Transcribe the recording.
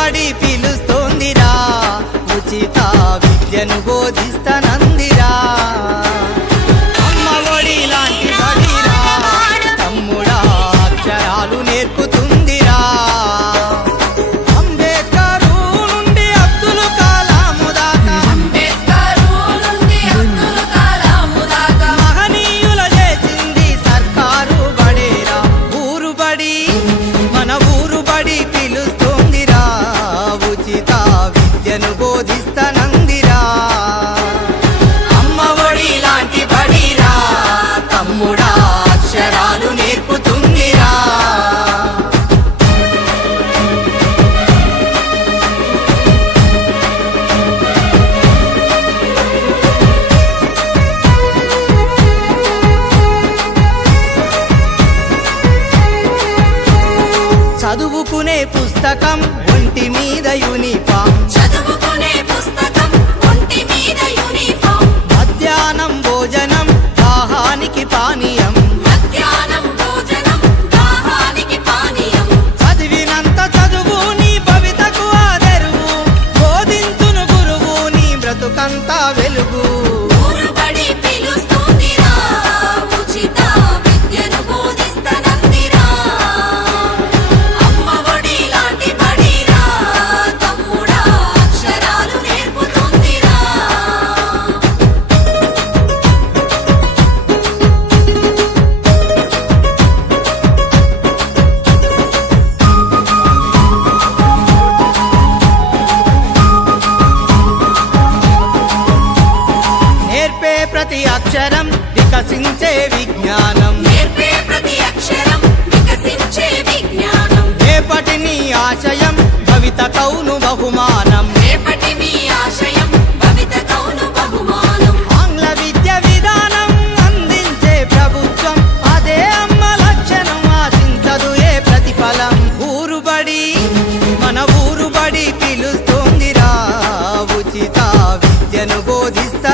బడి పిలుస్తోందిరా, ఉచిత విద్యను బోధిస్తానందిరా. అమ్మ ఒడి లాంటి బడిరా, తమ్ముడా అక్షరాలు నేర్పుతుందిరా. అంబేద్కరు నుండి అబ్దుల్ కలాము దాకా, మహనీయుల చేసింది సర్కారు బడేరా. ఊరు బడి మన ఊరు బడి పిలుస్తోందిరా, ఉచిత విద్యను బోధిస్తానందిరా. అమ్మ ఒడి లాంటి బడిరా, తమ్ముడా అక్షరాలు నేర్పుతుందిరా. చదువుకునే పుస్తకం, ఒంటి మీద యూనిఫామ్, మధ్యాహ్నం భోజనం, దాహానికి పానీయం. చదివినంత చదువు నీ భవితకు ఆదరువు, బోధించును గురువు నీ బ్రతుకంతా వెలుగు. నేర్పే ప్రతి అక్షరం వికసించే విజ్ఞానం, రేపటి నీ ఆశయం భవిత కౌను బహుమానం. ఆంగ్ల విద్య విధానం అందించే ప్రభుత్వం, అదే అమ్మ లక్షణం, ఆశించదు ఏ ప్రతిఫలం. ఊరు బడి మన ఊరు బడి పిలుస్తోందిరా, ఉచిత విద్యను బోధిస్తా